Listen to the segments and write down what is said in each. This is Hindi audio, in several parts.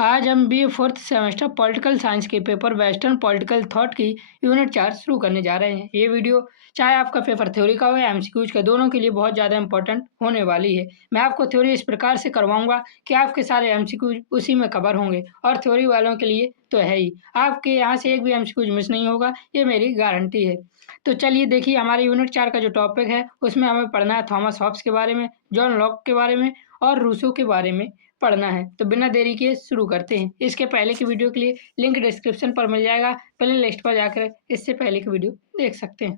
आज हम B fourth semester political science के पेपर वेस्टर्न पॉलिटिकल थॉट की यूनिट 4 शुरू करने जा रहे हैं। ये वीडियो चाहे आपका पेपर थ्योरी का हो या एमसीक्यूज का, दोनों के लिए बहुत ज़्यादा इंपॉर्टेंट होने वाली है। मैं आपको थ्योरी इस प्रकार से करवाऊंगा कि आपके सारे एमसीक्यूज उसी में कवर होंगे, और थ्योरी वालों के लिए तो है ही, आपके यहाँ से एक भी एमसीक्यूज मिस नहीं होगा, ये मेरी गारंटी है। तो चलिए देखिए, हमारे यूनिट 4 का जो टॉपिक है उसमें हमें पढ़ना है थॉमस हॉब्स के बारे में, जॉन लॉक के बारे में और रूसो के बारे में पढ़ना है। तो बिना देरी के शुरू करते हैं। इसके पहले की वीडियो के लिए लिंक डिस्क्रिप्शन पर मिल जाएगा, प्ले लिस्ट पर जाकर इससे पहले की वीडियो देख सकते हैं।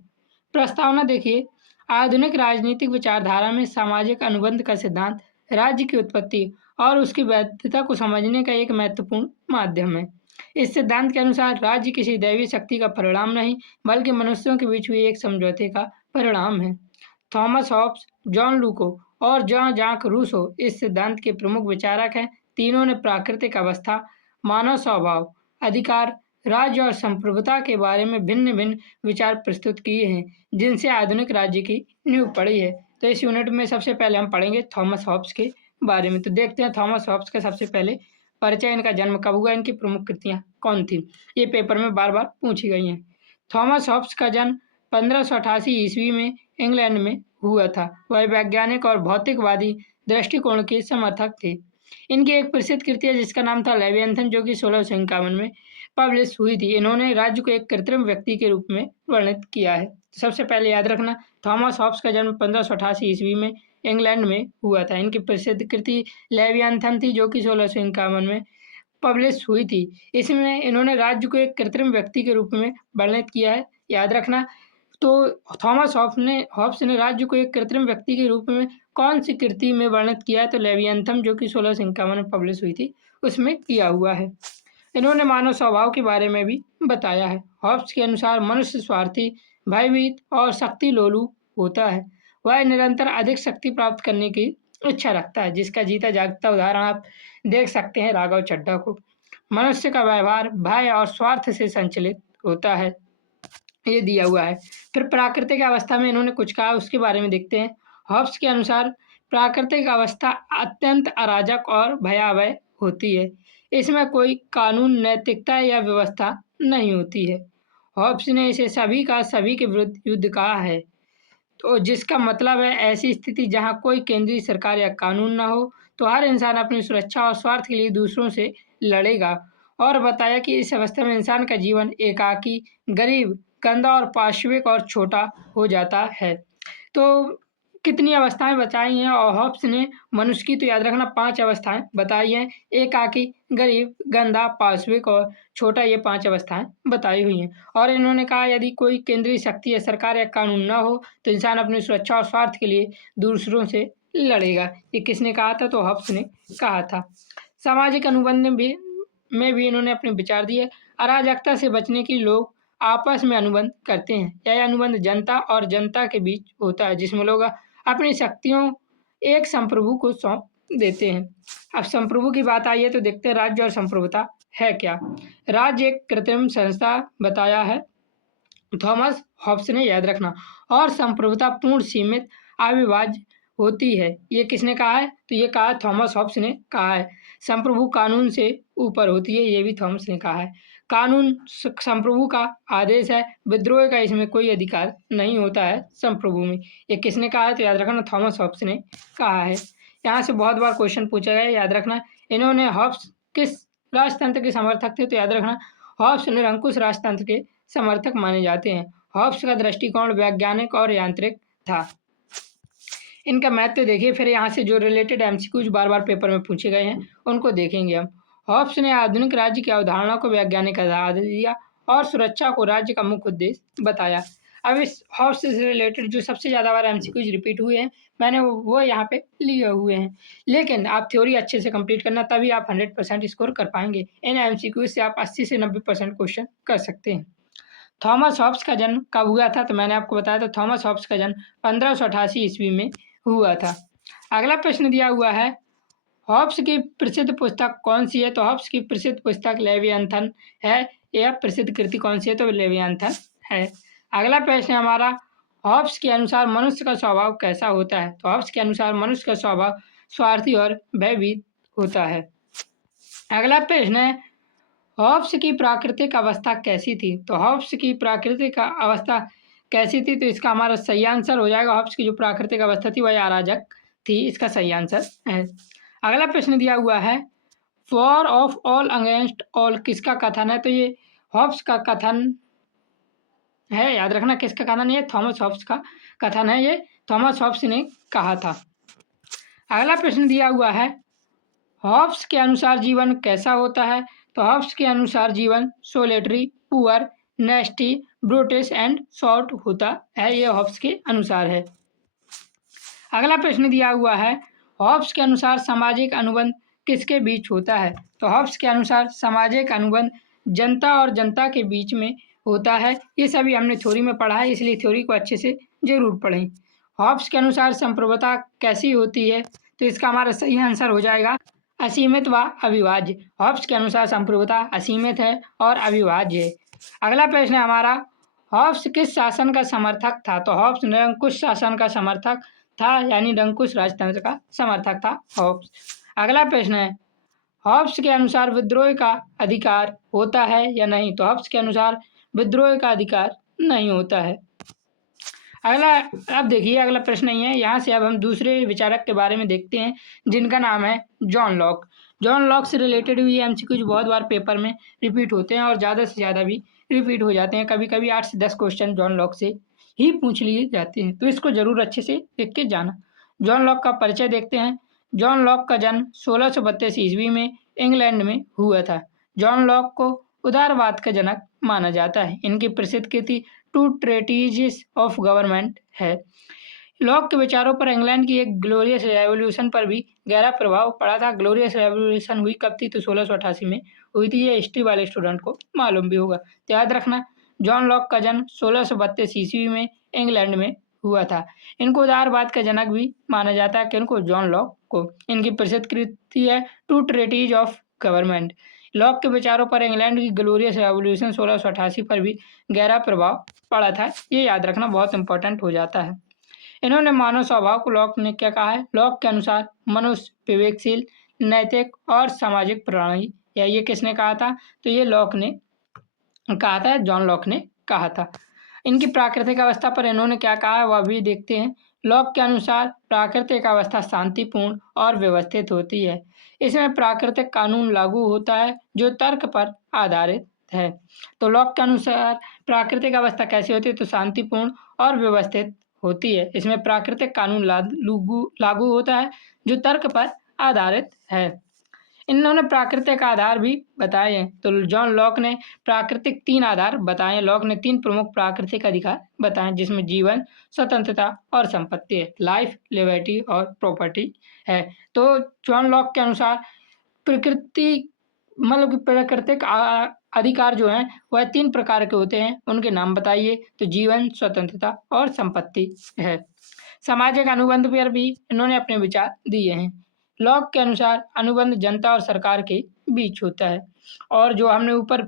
प्रस्तावना देखिए, आधुनिक राजनीतिक विचारधारा में सामाजिक अनुबंध का सिद्धांत राज्य की उत्पत्ति और उसकी वैधता को समझने का एक महत्वपूर्ण माध्यम है। इस सिद्धांत के अनुसार राज्य किसी दैवीय शक्ति का परिणाम नहीं, बल्कि मनुष्यों के बीच हुए एक समझौते का परिणाम है। थॉमस हॉब्स, जॉन लूको और जॉन जाक रूसो इस सिद्धांत के प्रमुख विचारक हैं। तीनों ने प्राकृतिक अवस्था, मानव स्वभाव, अधिकार, राज्य और संप्रभुता के बारे में भिन्न भिन्न विचार प्रस्तुत किए हैं, जिनसे आधुनिक राज्य की नींव पड़ी है। तो इस यूनिट में सबसे पहले हम पढ़ेंगे थॉमस हॉब्स के बारे में। तो देखते हैं थॉमस हॉब्स का सबसे पहले परिचय, इनका जन्म कब हुआ, इनकी प्रमुख कृतियाँ कौन थी, ये पेपर में बार बार पूछी गई हैं। थॉमस हॉब्स का जन्म 1588 ईस्वी में इंग्लैंड में हुआ था। वह वैज्ञानिक और भौतिकवादी दृष्टिकोण के समर्थक थे। इनकी एक प्रसिद्ध कृति है जिसका नाम था लेवियथन, जो कि 1651 में पब्लिश हुई थी। इन्होंने राज्य को एक कृत्रिम व्यक्ति के रूप में वर्णित किया है। सबसे पहले याद रखना, थॉमस हॉब्स का जन्म 1588 ईस्वी में इंग्लैंड में हुआ था। इनकी प्रसिद्ध कृति लेवियथन थी, जो कि 1651 में पब्लिश हुई थी। इसमें इन्होंने राज्य को एक कृत्रिम व्यक्ति के रूप में वर्णित किया है, याद रखना। तो थॉमस हॉब्स ने राज्य को एक कृत्रिम व्यक्ति के रूप में कौन सी कृति में वर्णित किया है, तो लेवियथन, जो कि 1651 में पब्लिश हुई थी, उसमें किया हुआ है। इन्होंने मानव स्वभाव के बारे में भी बताया है। हॉब्स के अनुसार मनुष्य स्वार्थी, भयभीत और शक्ति लोलुप होता है। वह निरंतर अधिक शक्ति प्राप्त करने की इच्छा रखता है, जिसका जीता जागता उदाहरण आप देख सकते हैं राघव चड्ढा को। मनुष्य का व्यवहार भय और स्वार्थ से संचालित होता है, ये दिया हुआ है। फिर प्राकृतिक अवस्था में इन्होंने कुछ कहा, उसके बारे में देखते हैं। हॉब्स के अनुसार प्राकृतिक अवस्था अत्यंत अराजक और भयावह होती है। इसमें कोई कानून, नैतिकता या व्यवस्था नहीं होती है। हॉब्स ने इसे सभी का सभी के विरुद्ध युद्ध कहा है, तो जिसका मतलब है ऐसी स्थिति जहां कोई केंद्रीय सरकार या कानून ना हो, तो हर इंसान अपनी सुरक्षा और स्वार्थ के लिए दूसरों से लड़ेगा। और बताया कि इस अवस्था में इंसान का जीवन एकाकी, गरीब, गंदा और पाशविक और छोटा हो जाता है। तो कितनी अवस्थाएं बताई हैं, और हॉब्स ने मनुष्य की, तो याद रखना 5 अवस्थाएं बताई हैं। एकाकी, गरीब, गंदा, पाशविक और छोटा, ये 5 अवस्थाएं बताई हुई हैं। और इन्होंने कहा यदि कोई केंद्रीय शक्ति या सरकार या कानून ना हो, तो इंसान अपनी सुरक्षा और स्वार्थ के लिए दूसरों से लड़ेगा। ये किसने कहा था, तो हॉब्स ने कहा था। सामाजिक अनुबंध में भी इन्होंने अपने विचार दिए। अराजकता से बचने के लिए लोग आपस में अनुबंध करते हैं। यह अनुबंध जनता और जनता के बीच होता है, जिसमें लोग अपनी शक्तियों एक संप्रभु को सौंप देते हैं। अब संप्रभु की बात आई है, तो देखते हैं राज्य और संप्रभुता है क्या। राज्य एक कृत्रिम संस्था बताया है थॉमस हॉब्स ने, याद रखना। और संप्रभुता पूर्ण, सीमित, अविभाज्य होती है। ये किसने कहा है, तो ये कहा थॉमस हॉब्स ने कहा है। संप्रभु कानून से ऊपर होती है, ये भी थॉमस ने कहा है। कानून संप्रभु का आदेश है, विद्रोह का इसमें कोई अधिकार नहीं होता है संप्रभु में। ये किसने कहा है, तो याद रखना थॉमस हॉब्स ने कहा है। यहाँ से बहुत बार क्वेश्चन पूछा गया है, याद रखना। इन्होंने हॉब्स किस राजतंत्र के समर्थक थे, तो याद रखना हॉब्स निरंकुश राजतंत्र के समर्थक माने जाते हैं। हॉब्स का दृष्टिकोण वैज्ञानिक और यांत्रिक था। इनका महत्व देखिए, फिर यहाँ से जो रिलेटेड एमसीक्यूज बार बार पेपर में पूछे गए हैं उनको देखेंगे हम। हॉब्स ने आधुनिक राज्य की अवधारणा को वैज्ञानिक आधार दिया और सुरक्षा को राज्य का मुख्य उद्देश्य बताया। अब इस हॉब्स से रिलेटेड जो सबसे ज़्यादा बार एमसीक्यूज रिपीट हुए हैं, मैंने वो यहाँ पे लिए हुए हैं। लेकिन आप थ्योरी अच्छे से कंप्लीट करना, तभी आप 100% स्कोर कर पाएंगे। इन एमसीक्यूज से आप 80 से 90% क्वेश्चन कर सकते हैं। थॉमस हॉब्स का जन्म कब हुआ था, तो मैंने आपको बताया था थॉमस हॉब्स का जन्म 1588 ईस्वी में हुआ था। अगला प्रश्न दिया हुआ है, हॉब्स की प्रसिद्ध पुस्तक कौन सी है, तो हॉब्स की प्रसिद्ध पुस्तक लेवियथन है। यह प्रसिद्ध कृति कौन सी है, तो लेवियथन है। अगला प्रश्न है हमारा, हॉब्स के अनुसार मनुष्य का स्वभाव कैसा होता है, तो हॉब्स के अनुसार मनुष्य का स्वभाव स्वार्थी और भयभीत होता है। अगला प्रश्न है, हॉब्स की प्राकृतिक अवस्था कैसी थी? तो हॉब्स की प्राकृतिक अवस्था कैसी थी? तो इसका हमारा सही आंसर हो जाएगा, हॉब्स की जो प्राकृतिक अवस्था थी वह अराजक थी, इसका सही आंसर है। अगला प्रश्न दिया हुआ है, for of all against all किसका कथन है? तो ये हॉब्स का कथन है, याद रखना किसका कथन है, थॉमस हॉब्स का कथन है, ये थॉमस हॉब्स ने कहा था। अगला प्रश्न दिया हुआ है, हॉब्स के अनुसार जीवन कैसा होता है? तो हॉब्स के अनुसार जीवन solitary, poor, नेस्टी, brutish and short होता है, ये हॉब्स के अनुसार है। अगला प्रश्न दिया हुआ है, हॉब्स के अनुसार सामाजिक अनुबंध किसके बीच होता है? तो हॉब्स के अनुसार सामाजिक अनुबंध जनता और जनता के बीच में होता है, ये सभी हमने थ्योरी में पढ़ा है, इसलिए थ्योरी को अच्छे से जरूर पढ़ें। हॉब्स के अनुसार संप्रभुता कैसी होती है? तो इसका हमारा सही आंसर हो जाएगा असीमित व अविभाज्य। हॉब्स के अनुसार संप्रभुता असीमित है और अविभाज्य है। अगला प्रश्न है हमारा, हॉब्स किस शासन का समर्थक था? तो हॉब्स निरंकुश शासन का समर्थक था, यानी निरंकुश राजतंत्र का समर्थक था हॉब्स। अगला प्रश्न है, हॉब्स के अनुसार विद्रोह का अधिकार होता है या नहीं? तो हॉब्स के अनुसार विद्रोह का अधिकार नहीं होता है। अगला, अब देखिए अगला प्रश्न नहीं है, यहाँ से अब हम दूसरे विचारक के बारे में देखते हैं जिनका नाम है जॉन लॉक। जॉन लॉक से रिलेटेड भी एमसीक्यूज बहुत बार पेपर में रिपीट होते हैं और ज़्यादा से ज़्यादा भी रिपीट हो जाते हैं, कभी कभी 8 से 10 क्वेश्चन जॉन लॉक से ही पूछ लिए जाते हैं, तो इसको जरूर अच्छे से देख के जाना। जॉन लॉक का परिचय देखते हैं। जॉन लॉक का जन्म 1632 ईस्वी में इंग्लैंड में हुआ था। जॉन लॉक को उदारवाद का जनक माना जाता है। इनकी प्रसिद्ध कृति टू ट्रेटिजेस ऑफ गवर्नमेंट है। लॉक के विचारों पर इंग्लैंड की एक ग्लोरियस रेवोल्यूशन पर भी गहरा प्रभाव पड़ा था। ग्लोरियस रेवोल्यूशन हुई कब थी? तो 1688 में हुई थी, ये हिस्ट्री वाले स्टूडेंट को मालूम भी होगा, तो याद रखना जॉन लॉक का जन्म 1632 ईस्वी में इंग्लैंड में हुआ था। इनको उदारवाद का जनक भी माना जाता है, किनको? जॉन लॉक को। इनकी प्रसिद्ध कृति है टू ट्रेटिज ऑफ गवर्नमेंट। लॉक के विचारों पर इंग्लैंड की ग्लोरियस रेवोल्यूशन 1688 पर भी गहरा प्रभाव पड़ा था, ये याद रखना बहुत इंपॉर्टेंट हो जाता है। इन्होंने मानव स्वभाव को, लॉक ने क्या कहा है? लॉक के अनुसार मनुष्य विवेकशील, नैतिक और सामाजिक प्राणी, या ये किसने कहा था? तो ये लॉक ने कहा था, जॉन लॉक ने कहा था। इनकी प्राकृतिक अवस्था पर इन्होंने क्या कहा है वह भी देखते हैं। लॉक के अनुसार प्राकृतिक अवस्था शांतिपूर्ण और व्यवस्थित होती है। इसमें प्राकृतिक कानून लागू होता है जो तर्क पर आधारित है। तो लॉक के अनुसार प्राकृतिक अवस्था कैसी होती है? तो शांतिपूर्ण और व्यवस्थित होती है। इसमें प्राकृतिक कानून लागू होता है जो तर्क पर आधारित है। इन्होंने प्राकृतिक आधार भी बताए हैं। तो जॉन लॉक ने प्राकृतिक 3 आधार बताए हैं। लॉक ने 3 प्रमुख प्राकृतिक अधिकार बताए हैं, जिसमें जीवन, स्वतंत्रता और संपत्ति है। लाइफ, लिबर्टी और प्रॉपर्टी है। तो जॉन लॉक के अनुसार प्रकृति मतलब कि प्राकृतिक अधिकार जो हैं वह 3 प्रकार के होते हैं, उनके नाम बताइए। तो जीवन, स्वतंत्रता और संपत्ति है। सामाजिक अनुबंध पर भी इन्होंने अपने विचार दिए हैं। लॉक के अनुसार अनुबंध जनता और सरकार के बीच होता है, और जो हमने ऊपर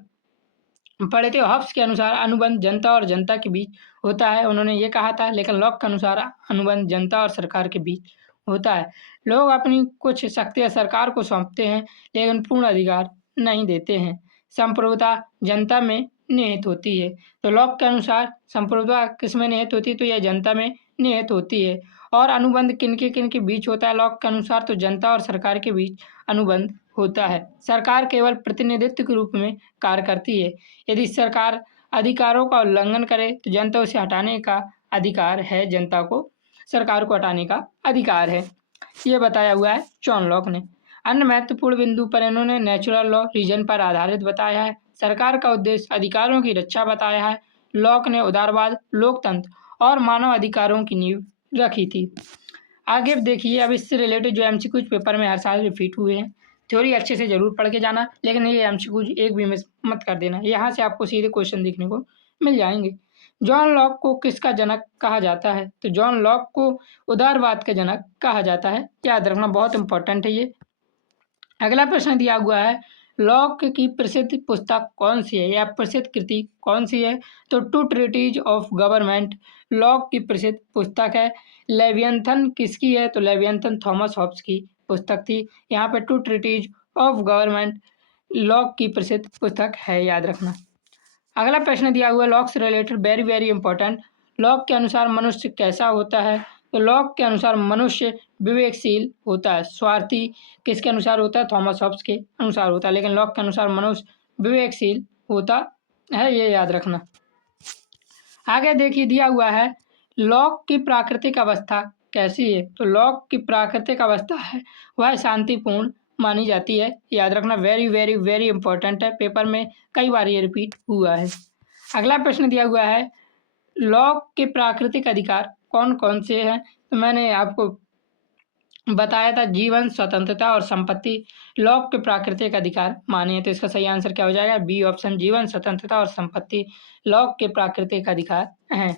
पढ़े थे हॉब्स के अनुसार अनुबंध जनता और जनता के बीच होता है, उन्होंने ये कहा था। लेकिन लॉक के अनुसार अनुबंध जनता और सरकार के बीच होता है। लोग अपनी कुछ शक्तियाँ सरकार को सौंपते हैं, लेकिन पूर्ण अधिकार नहीं देते हैं। संप्रभुता जनता में निहित होती है। तो लॉक के अनुसार संप्रभुता किस में निहित होती है? तो यह जनता में निहित होती है। और अनुबंध किनके बीच होता है लॉक के अनुसार? तो जनता और सरकार के बीच अनुबंध होता है। सरकार केवल प्रतिनिधित्व के रूप में कार्य करती है। यदि सरकार अधिकारों का उल्लंघन करे तो जनता उसे हटाने का अधिकार है, जनता को सरकार को हटाने का अधिकार है, ये बताया हुआ है जॉन लॉक ने। अन्य महत्वपूर्ण बिंदु पर इन्होंने नेचुरल लॉ, रीजन पर आधारित बताया है। सरकार का उद्देश्य अधिकारों की रक्षा बताया है। लॉक ने उदारवाद, लोकतंत्र और मानव अधिकारों की नींव रखी थी। आगे देखिए, अब इससे रिलेटेड जो एमसीक्यूज पेपर में हर साल रिपीट हुए हैं, थ्योरी अच्छे से जरूर पढ़ के जाना, लेकिन ये एमसीक्यूज एक भी मिस मत कर देना, यहाँ से आपको सीधे क्वेश्चन देखने को मिल जाएंगे। जॉन लॉक को किसका जनक कहा जाता है? तो जॉन लॉक को उदारवाद का जनक कहा जाता है, याद रखना बहुत इंपॉर्टेंट है ये। अगला प्रश्न दिया हुआ है, लॉक की प्रसिद्ध पुस्तक कौन सी है या प्रसिद्ध कृति कौन सी है? तो two treatises of government Locke की प्रसिद्ध पुस्तक है। लेवियंथन किसकी है? तो लेवियंथन थॉमस हॉब्स की पुस्तक थी। यहाँ पे two treatises of government Locke की प्रसिद्ध पुस्तक है, याद रखना। अगला प्रश्न दिया हुआ लॉक से related very very important. Lock के अनुसार मनुष्य कैसा होता है? तो लॉक के अनुसार मनुष्य विवेकशील होता है। स्वार्थी किसके अनुसार होता है? थॉमस हॉब्स के अनुसार होता है। लेकिन लॉक के अनुसार मनुष्य विवेकशील होता है, ये याद रखना। आगे देखिए दिया हुआ है लॉक की प्राकृतिक अवस्था कैसी है? तो लॉक की प्राकृतिक अवस्था है वह शांतिपूर्ण मानी जाती है, याद रखना। वेरी वेरी वेरी इंपॉर्टेंट है, पेपर में कई बार ये रिपीट हुआ है। अगला प्रश्न दिया हुआ है लॉक के प्राकृतिक अधिकार कौन कौन से हैं? तो मैंने आपको बताया था जीवन, स्वतंत्रता और संपत्ति लॉक के प्राकृतिक अधिकार माने हैं। तो इसका सही आंसर क्या हो जाएगा? बी ऑप्शन, जीवन, स्वतंत्रता और संपत्ति लॉक के प्राकृतिक अधिकार हैं।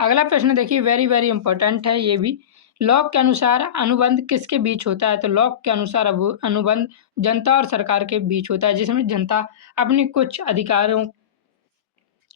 अगला प्रश्न देखिए वेरी वेरी इंपॉर्टेंट है ये भी। लॉक के अनुसार अनुबंध किसके बीच होता है? तो लॉक के अनुसार अनुबंध जनता और सरकार के बीच होता है, जिसमें जनता अपनी कुछ अधिकारों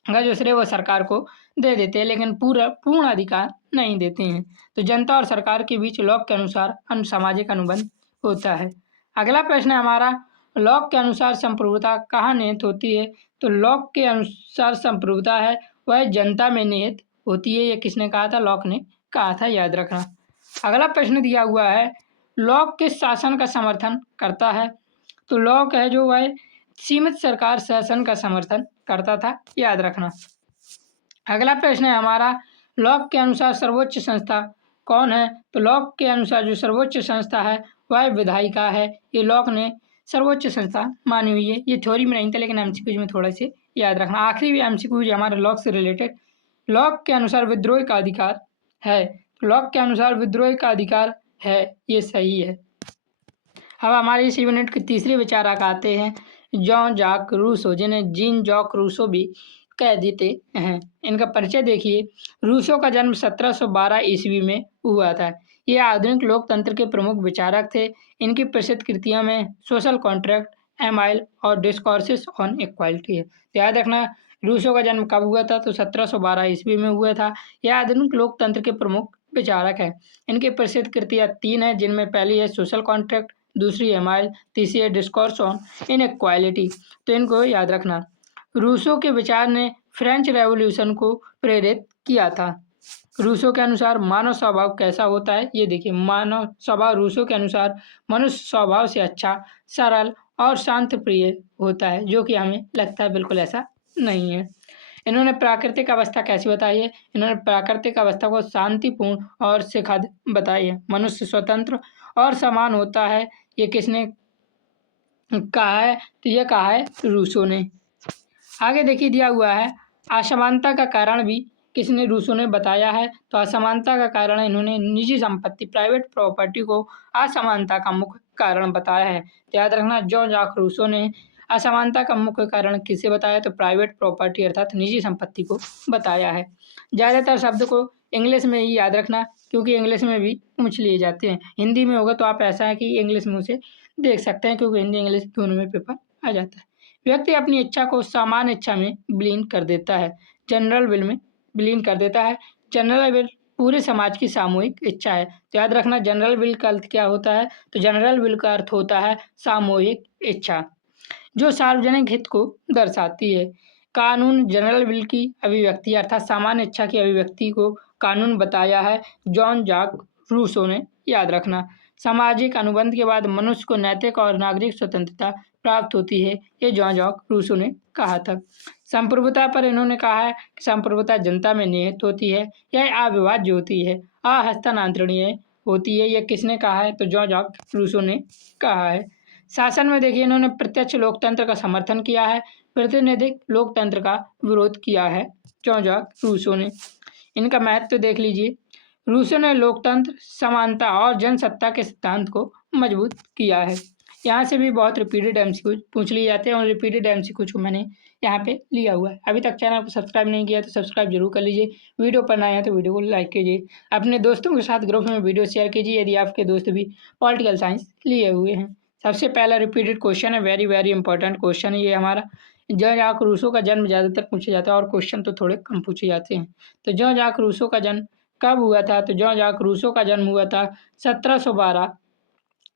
का जो श्रेय वो सरकार को दे देते हैं, लेकिन पूर्ण अधिकार नहीं देते हैं। तो जनता और सरकार के बीच लॉक के अनुसार सामाजिक अनुबंध होता है। अगला प्रश्न है हमारा लॉक के अनुसार संप्रभुता कहाँ निहित होती है? तो लॉक के अनुसार संप्रभुता है वह जनता में निहित होती है। ये किसने कहा था? लॉक ने कहा था, याद रखना। अगला प्रश्न दिया हुआ है लॉक किस शासन का समर्थन करता है? तो लॉक है जो वह सीमित सरकार शासन का समर्थन करता था, याद रखना। अगला प्रश्न है हमारा लॉक के अनुसार सर्वोच्च संस्था कौन है? तो लॉक के अनुसार जो सर्वोच्च संस्था है वह विधायिका है। ये लॉक ने सर्वोच्च संस्था मानी हुई है। ये थ्योरी में नहीं था, लेकिन एमसीक्यूज में थोड़ा से याद रखना। आखिरी भी एमसीक्यूज हमारे लॉक से रिलेटेड। लॉक के अनुसार विद्रोह का अधिकार है। लॉक के अनुसार विद्रोह का अधिकार है, ये सही है। अब हमारे इस यूनिट के तीसरे विचारक आते हैं जॉन जाक रूसो, जिन्हें जीन जॉक रूसो भी कह देते हैं। इनका परिचय देखिए। रूसो का जन्म 1712 ईस्वी में हुआ था। ये आधुनिक लोकतंत्र के प्रमुख विचारक थे। इनकी प्रसिद्ध कृतियों में सोशल कॉन्ट्रैक्ट, एमाइल और डिस्कोर्सेस ऑन इक्वालिटी है। याद रखना रूसो का जन्म कब हुआ था? तो 1712 ईस्वी में हुआ था। यह आधुनिक लोकतंत्र के प्रमुख विचारक है। इनकी प्रसिद्ध कृतियाँ 3 हैं, जिनमें पहली है सोशल कॉन्ट्रैक्ट, दूसरी है माइल, तीसरी है डिस्कोर्स ऑन इनइक्वालिटी। तो इनको याद रखना। रूसो के विचार ने फ्रेंच रेवोल्यूशन को प्रेरित किया था। रूसो के अनुसार मानव स्वभाव कैसा होता है? ये देखिए मानव स्वभाव रूसो के अनुसार मनुष्य स्वभाव से अच्छा, सरल और शांत प्रिय होता है, जो कि हमें लगता है बिल्कुल ऐसा नहीं है। इन्होंने प्राकृतिक अवस्था कैसी बताई है? इन्होंने प्राकृतिक अवस्था को शांतिपूर्ण और सुखद बताई है। मनुष्य स्वतंत्र और समान होता है, ये किसने कहा है? तो ये कहा है रूसो ने। आगे देखिए दिया हुआ है असमानता का कारण भी किसने? रूसो ने बताया है। तो असमानता का कारण इन्होंने निजी संपत्ति, प्राइवेट प्रॉपर्टी को असमानता का मुख्य कारण बताया है। याद रखना जॉन जाक रूसो ने असमानता का मुख्य कारण किसे बताया? तो प्राइवेट प्रॉपर्टी अर्थात निजी संपत्ति को बताया है। ज़्यादातर शब्द को इंग्लिश में ही याद रखना, क्योंकि इंग्लिश में भी पूछ लिए जाते हैं। हिंदी में होगा तो आप ऐसा है कि इंग्लिश में उसे देख सकते हैं, क्योंकि हिंदी इंग्लिश दोनों में पेपर आ जाता है। व्यक्ति अपनी इच्छा को सामान्य इच्छा में विलीन कर देता है, जनरल विल में विलीन कर देता है। जनरल विल पूरे समाज की सामूहिक इच्छा है। तो याद रखना जनरल विल का अर्थ क्या होता है? तो जनरल विल का अर्थ होता है सामूहिक इच्छा, जो सार्वजनिक हित को दर्शाती है। कानून जनरल विल की अभिव्यक्ति अर्थात सामान्य इच्छा की अभिव्यक्ति को कानून बताया है जॉन जाक रूसो ने, याद रखना। सामाजिक अनुबंध के बाद मनुष्य को नैतिक और नागरिक स्वतंत्रता प्राप्त होती है, ये जॉन जाक रूसो ने कहा था। संप्रभुता पर इन्होंने कहा है कि संप्रभुता जनता में निहित होती है, यह अविभाज्य होती है, अहस्तांतरणीय होती है। यह किसने कहा है? तो जॉन जाक रूसो ने कहा है। शासन में देखिए इन्होंने प्रत्यक्ष लोकतंत्र का समर्थन किया है, प्रतिनिधिक लोकतंत्र का विरोध किया है जॉन जाक रूसो ने। इनका महत्व देख लीजिए। रूसो ने लोकतंत्र, समानता और जनसत्ता के सिद्धांत को मजबूत किया है। यहाँ से भी बहुत रिपीटेड एमसीक्यू पूछ लिए जाते हैं, और रिपीटेड एमसीक्यू को मैंने यहाँ पे लिया हुआ है। अभी तक चैनल को सब्सक्राइब नहीं किया तो सब्सक्राइब जरूर कर लीजिए। वीडियो पर नया है तो वीडियो को लाइक कीजिए। अपने दोस्तों के साथ ग्रुप में वीडियो शेयर कीजिए यदि आपके दोस्त भी पॉलिटिकल साइंस लिए हुए हैं। सबसे पहला रिपीटेड क्वेश्चन है, वेरी वेरी इंपॉर्टेंट क्वेश्चन है ये हमारा। जॉन जाक रूसो का जन्म ज़्यादातर पूछा जाता है, और क्वेश्चन तो थोड़े कम पूछे जाते हैं। तो जॉन जाक रूसो का जन्म कब हुआ था? तो जॉन जाक रूसो का जन्म हुआ था 1712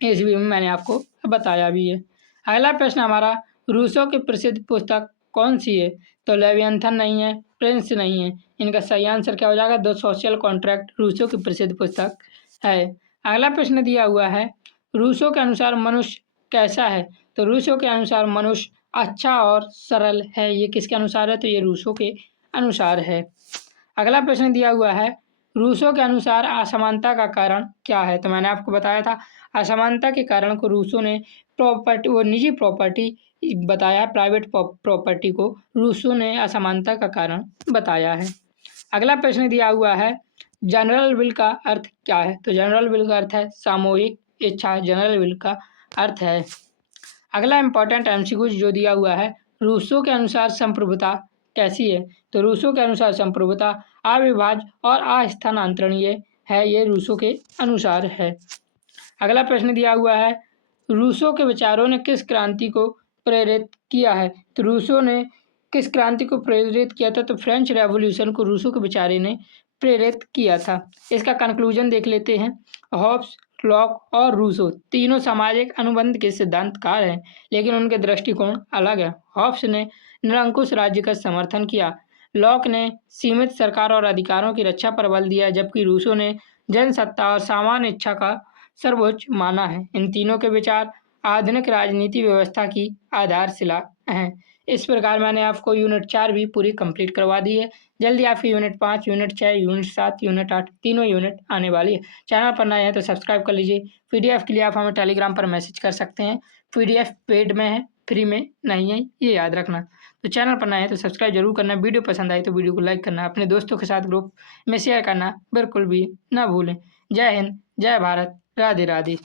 ईस्वी में, मैंने आपको बताया भी है। अगला प्रश्न हमारा रूसो की प्रसिद्ध पुस्तक कौन सी है? तो लेवियंथन नहीं है, प्रिंस नहीं है। इनका सही आंसर क्या हो जाएगा? द सोशल कॉन्ट्रैक्ट रूसो की प्रसिद्ध पुस्तक है। अगला प्रश्न दिया हुआ है, रूसो के अनुसार मनुष्य कैसा है? तो रूसो के अनुसार मनुष्य अच्छा और सरल है। ये किसके अनुसार है? तो ये रूसो के अनुसार है। अगला प्रश्न दिया हुआ है, रूसो के अनुसार असमानता का कारण क्या है? तो मैंने आपको बताया था असमानता के कारण को रूसो ने निजी प्रॉपर्टी बताया, प्राइवेट प्रॉपर्टी को रूसो ने असमानता का कारण बताया है। अगला प्रश्न दिया हुआ है, जनरल विल का अर्थ क्या है? तो जनरल विल का अर्थ है सामूहिक इच्छा, जनरल विल का अर्थ है। अगला इंपॉर्टेंट एमसीक्यू जो दिया हुआ है, रूसो के अनुसार संप्रभुता कैसी है? तो रूसो के अनुसार संप्रभुता अविभाज्य और अस्थानांतरणीय है। ये रूसो के अनुसार है। अगला प्रश्न दिया हुआ है, रूसो के विचारों ने किस क्रांति को प्रेरित किया है? तो रूसो ने किस क्रांति को प्रेरित किया था? तो फ्रेंच रेवोल्यूशन को रूसो के विचारे ने प्रेरित किया था। इसका कंक्लूजन देख लेते हैं। हॉब्स, लॉक और रूसो तीनों सामाजिक अनुबंध के सिद्धांतकार हैं, लेकिन उनके दृष्टिकोण अलग है। हॉब्स ने निरंकुश राज्य का समर्थन किया, लॉक ने सीमित सरकार और अधिकारों की रक्षा पर बल दिया, जबकि रूसो ने जनसत्ता और सामान्य इच्छा का सर्वोच्च माना है। इन तीनों के विचार आधुनिक राजनीति व्यवस्था की आधारशिला हैं। इस प्रकार मैंने आपको यूनिट 4 भी पूरी कंप्लीट करवा दी है। जल्दी आपकी यूनिट 5, यूनिट 6, यूनिट 7, यूनिट 8 तीनों यूनिट आने वाली है। चैनल पर नए हैं तो सब्सक्राइब कर लीजिए। पीडीएफ के लिए आप हमें टेलीग्राम पर मैसेज कर सकते हैं। पीडीएफ पेड में है, फ्री में नहीं है, ये याद रखना। तो चैनल पर नए हैं तो सब्सक्राइब जरूर करना। वीडियो पसंद आई तो वीडियो को लाइक करना, अपने दोस्तों के साथ ग्रुप में शेयर करना बिल्कुल भी ना भूलें। जय हिंद, जय भारत, राधे राधे।